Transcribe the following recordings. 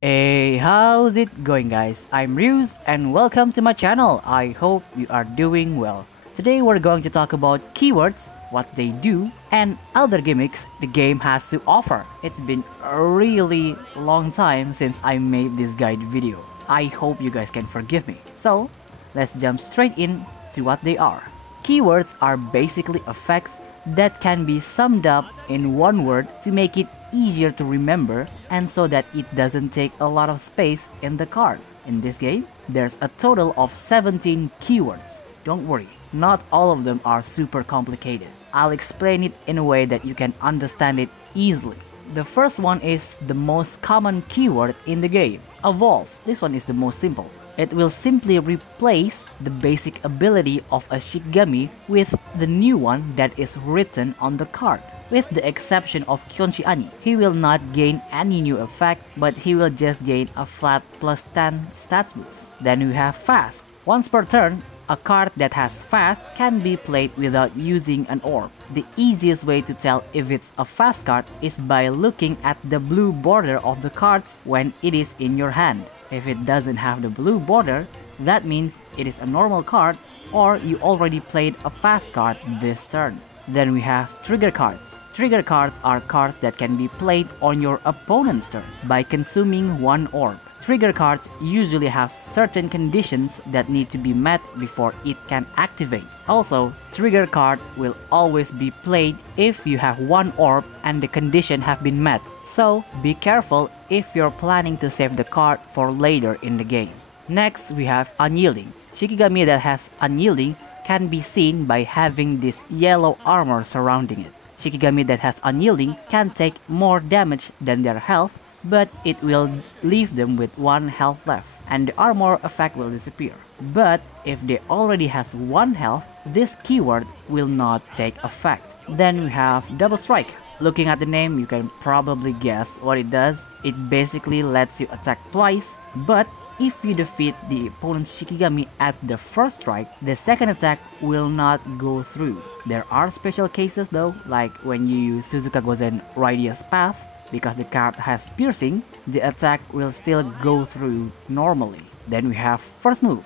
Hey, how's it going guys? I'm Ryuz and welcome to my channel. I hope you are doing well. Today we're going to talk about keywords, what they do, and other gimmicks the game has to offer. It's been a really long time since I made this guide video. I hope you guys can forgive me. So, let's jump straight in to what they are. Keywords are basically effects that can be summed up in one word to make it easier to remember and so that it doesn't take a lot of space in the card. In this game, there's a total of 17 keywords. Don't worry, not all of them are super complicated. I'll explain it in a way that you can understand it easily. The first one is the most common keyword in the game, evolve. This one is the most simple. It will simply replace the basic ability of a Shikigami with the new one that is written on the card. With the exception of Kyonchi Ani, he will not gain any new effect, but he will just gain a flat plus 10 stats boost. Then we have fast. Once per turn, a card that has fast can be played without using an orb. The easiest way to tell if it's a fast card is by looking at the blue border of the cards when it is in your hand. If it doesn't have the blue border, that means it is a normal card or you already played a fast card this turn. Then we have trigger cards. Trigger cards are cards that can be played on your opponent's turn by consuming one orb. Trigger cards usually have certain conditions that need to be met before it can activate. Also, trigger card will always be played if you have one orb and the condition have been met. So, be careful if you're planning to save the card for later in the game. Next, we have Unyielding. Shikigami that has Unyielding can be seen by having this yellow armor surrounding it. Shikigami that has Unyielding can take more damage than their health, but it will leave them with 1 health left, and the armor effect will disappear. But if they already has 1 health, this keyword will not take effect. Then we have Double Strike. Looking at the name, you can probably guess what it does. It basically lets you attack twice, but if you defeat the opponent's Shikigami at the first strike, the second attack will not go through. There are special cases though, like when you use Suzuka Gozen Radius Pass. Because the card has piercing, the attack will still go through normally. Then we have first move.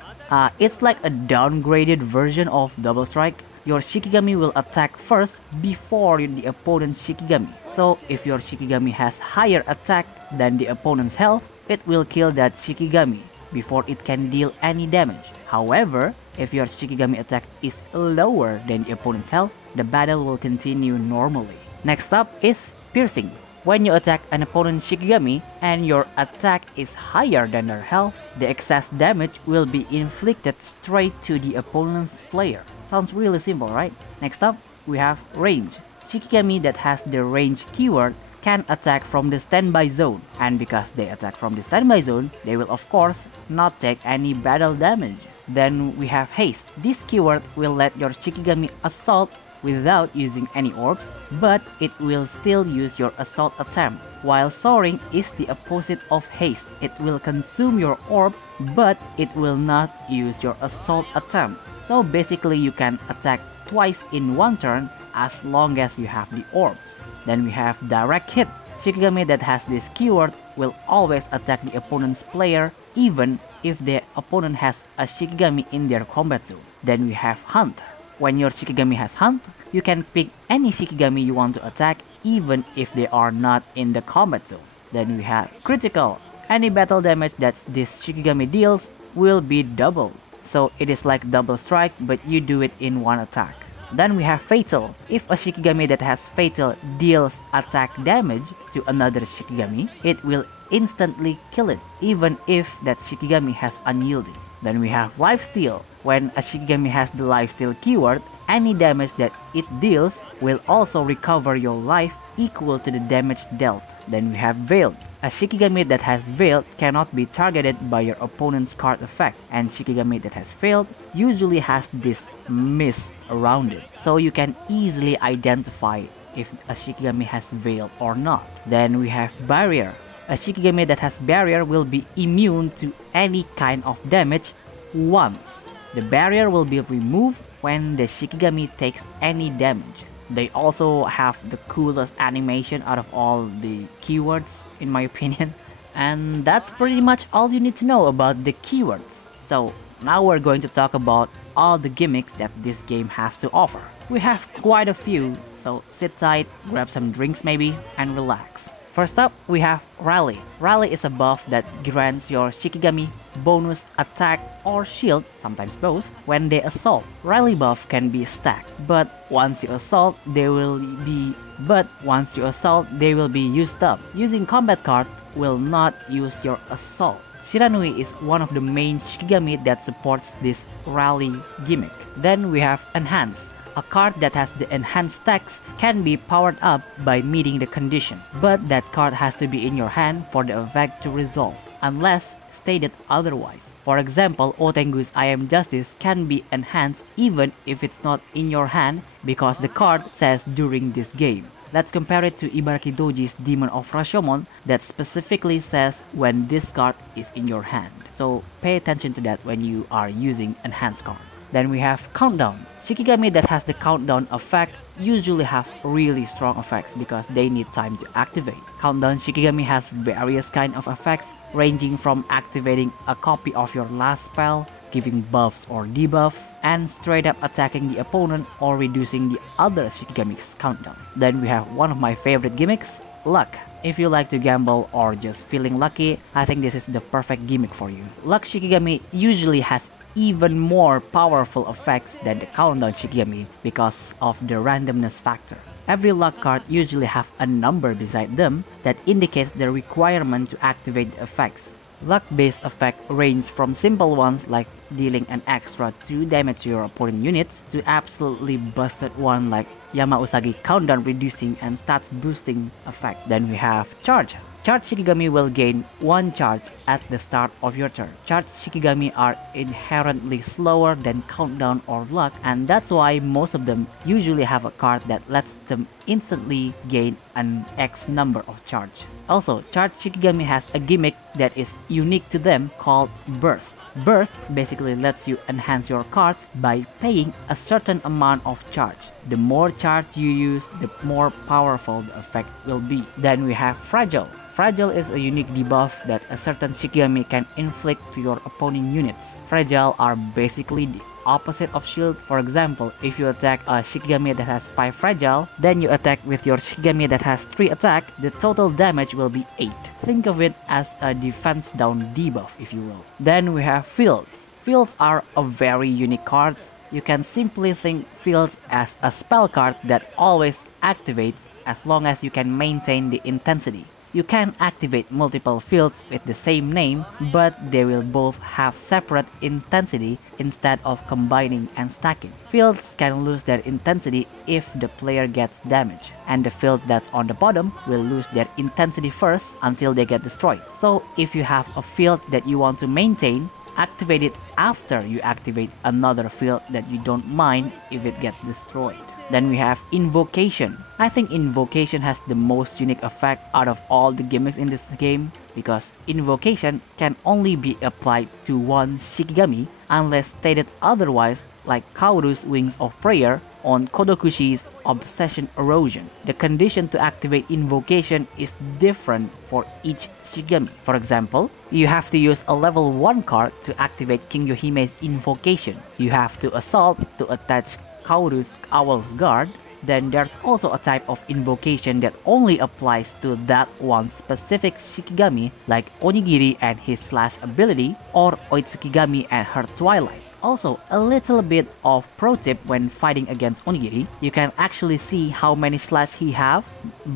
It's like a downgraded version of Double Strike. Your Shikigami will attack first before the opponent's Shikigami. So if your Shikigami has higher attack than the opponent's health, it will kill that Shikigami before it can deal any damage. However, if your Shikigami attack is lower than the opponent's health, the battle will continue normally. Next up is piercing. When you attack an opponent's Shikigami and your attack is higher than their health, the excess damage will be inflicted straight to the opponent's player. Sounds really simple, right? Next up, we have range. Shikigami that has the range keyword can attack from the standby zone, and because they attack from the standby zone, they will of course not take any battle damage. Then we have haste. This keyword will let your Shikigami assault without using any orbs, but it will still use your assault attempt. While soaring is the opposite of haste. It will consume your orb, but it will not use your assault attempt. So basically you can attack twice in one turn as long as you have the orbs. Then we have direct hit. Shikigami that has this keyword will always attack the opponent's player even if the opponent has a Shikigami in their combat zone. Then we have hunt. When your Shikigami has hunt, you can pick any Shikigami you want to attack even if they are not in the combat zone. Then we have critical. Any battle damage that this Shikigami deals will be doubled. So it is like double strike, but you do it in one attack. Then we have fatal. If a Shikigami that has fatal deals attack damage to another Shikigami, it will instantly kill it even if that Shikigami has unyielding. Then we have lifesteal. When a Shikigami has the lifesteal keyword, any damage that it deals will also recover your life equal to the damage dealt. Then we have veiled. A Shikigami that has veiled cannot be targeted by your opponent's card effect, and Shikigami that has veiled usually has this mist around it, so you can easily identify if a Shikigami has veiled or not. Then we have barrier. A Shikigami that has barrier will be immune to any kind of damage once. The barrier will be removed when the Shikigami takes any damage. They also have the coolest animation out of all the keywords, in my opinion. And that's pretty much all you need to know about the keywords. So now we're going to talk about all the gimmicks that this game has to offer. We have quite a few, so sit tight, grab some drinks maybe, and relax. First up, we have Rally. Rally is a buff that grants your Shikigami bonus attack or shield, sometimes both, when they assault. Rally buff can be stacked, but once you assault, they will be used up. Using combat card will not use your assault. Shiranui is one of the main Shikigami that supports this Rally gimmick. Then we have Enhance. A card that has the enhanced stacks can be powered up by meeting the condition, but that card has to be in your hand for the effect to resolve, unless stated otherwise. For example, Otengu's I Am Justice can be enhanced even if it's not in your hand because the card says during this game. Let's compare it to Ibaraki Doji's Demon of Rashomon that specifically says when this card is in your hand. So pay attention to that when you are using enhanced card. Then we have Countdown. Shikigami that has the countdown effect usually have really strong effects because they need time to activate. Countdown Shikigami has various kind of effects ranging from activating a copy of your last spell, giving buffs or debuffs, and straight up attacking the opponent or reducing the other Shikigami's countdown. Then we have one of my favorite gimmicks, Luck. If you like to gamble or just feeling lucky, I think this is the perfect gimmick for you. Luck Shikigami usually has even more powerful effects than the Countdown Shikigami because of the randomness factor. Every luck card usually have a number beside them that indicates the requirement to activate the effects. Luck-based effects range from simple ones like dealing an extra 2 damage to your opponent units to absolutely busted one like Yamausagi countdown reducing and stats boosting effect. Then we have Charge. Charge Shikigami will gain 1 charge at the start of your turn. Charge Shikigami are inherently slower than Countdown or Luck, and that's why most of them usually have a card that lets them instantly gain an X number of charge. Also, Charge Shikigami has a gimmick that is unique to them called Burst. Burst basically lets you enhance your cards by paying a certain amount of charge. The more charge you use, the more powerful the effect will be. Then we have Fragile. Fragile is a unique debuff that a certain Shikigami can inflict to your opponent units. Fragile are basically the opposite of shield. For example, if you attack a Shikigami that has 5 fragile, then you attack with your Shikigami that has 3 attack, the total damage will be 8. Think of it as a defense down debuff if you will. Then we have Fields. Fields are a very unique cards. You can simply think Fields as a spell card that always activates as long as you can maintain the intensity. You can activate multiple fields with the same name, but they will both have separate intensity instead of combining and stacking. Fields can lose their intensity if the player gets damaged, and the field that's on the bottom will lose their intensity first until they get destroyed. So if you have a field that you want to maintain, activate it after you activate another field that you don't mind if it gets destroyed. Then we have Invocation. I think Invocation has the most unique effect out of all the gimmicks in this game because Invocation can only be applied to one Shikigami unless stated otherwise, like Kaoru's Wings of Prayer on Kodokushi's Obsession Erosion. The condition to activate Invocation is different for each Shikigami. For example, you have to use a level 1 card to activate King Yohime's Invocation. You have to assault to attach Kaoru's Owl's Guard. Then there's also a type of invocation that only applies to that one specific Shikigami like Onigiri and his slash ability or Oitsukigami and her Twilight. Also, a little bit of pro tip when fighting against Onigiri, you can actually see how many slash he have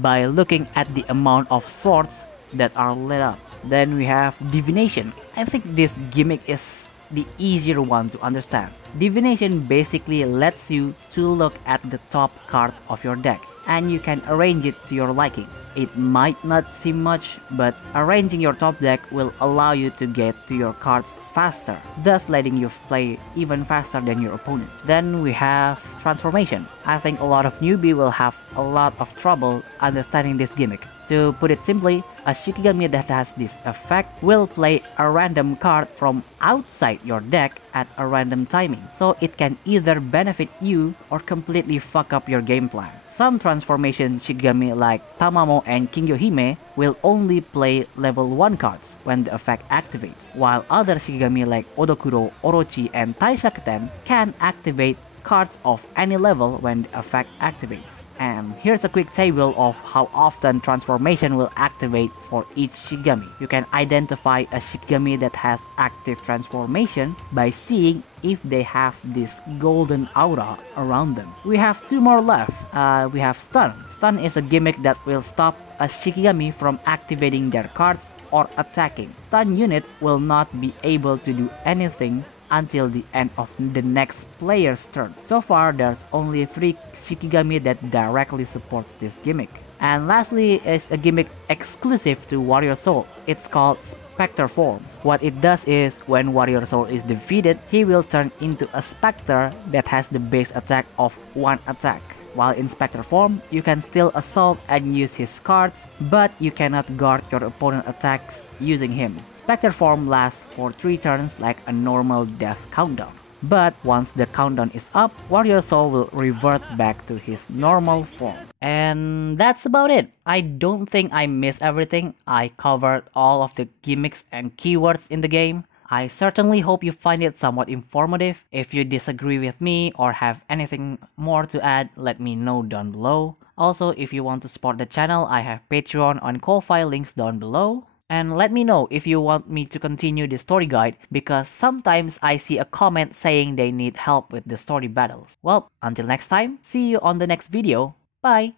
by looking at the amount of swords that are lit up. Then we have Divination. I think this gimmick is the easier one to understand. Divination basically lets you to look at the top card of your deck and you can arrange it to your liking. It might not seem much, but arranging your top deck will allow you to get to your cards faster, thus letting you play even faster than your opponent. Then we have Transformation. I think a lot of newbie will have a lot of trouble understanding this gimmick. To put it simply, a Shikigami that has this effect will play a random card from outside your deck at a random timing, so it can either benefit you or completely fuck up your game plan. Some transformation Shikigami like Tamamo and Kingyohime will only play level 1 cards when the effect activates, while other Shikigami like Odokuro, Orochi, and Taishakuten can activate cards of any level when the effect activates. And here's a quick table of how often transformation will activate for each Shikigami. You can identify a Shikigami that has active transformation by seeing if they have this golden aura around them. We have 2 more left. We have Stun. Stun is a gimmick that will stop a Shikigami from activating their cards or attacking. Stun units will not be able to do anything until the end of the next player's turn. So far, there's only 3 Shikigami that directly supports this gimmick. And lastly is a gimmick exclusive to Warrior Soul. It's called Spectre Form. What it does is, when Warrior Soul is defeated, he will turn into a Spectre that has the base attack of 1 attack. While in Spectre form, you can still assault and use his cards, but you cannot guard your opponent attacks using him. Spectre form lasts for 3 turns like a normal death countdown. But once the countdown is up, Warrior Soul will revert back to his normal form. And that's about it. I don't think I missed everything. I covered all of the gimmicks and keywords in the game. I certainly hope you find it somewhat informative. If you disagree with me or have anything more to add, let me know down below. Also, if you want to support the channel, I have Patreon and Ko-Fi links down below. And let me know if you want me to continue the story guide, because sometimes I see a comment saying they need help with the story battles. Well, until next time, see you on the next video. Bye!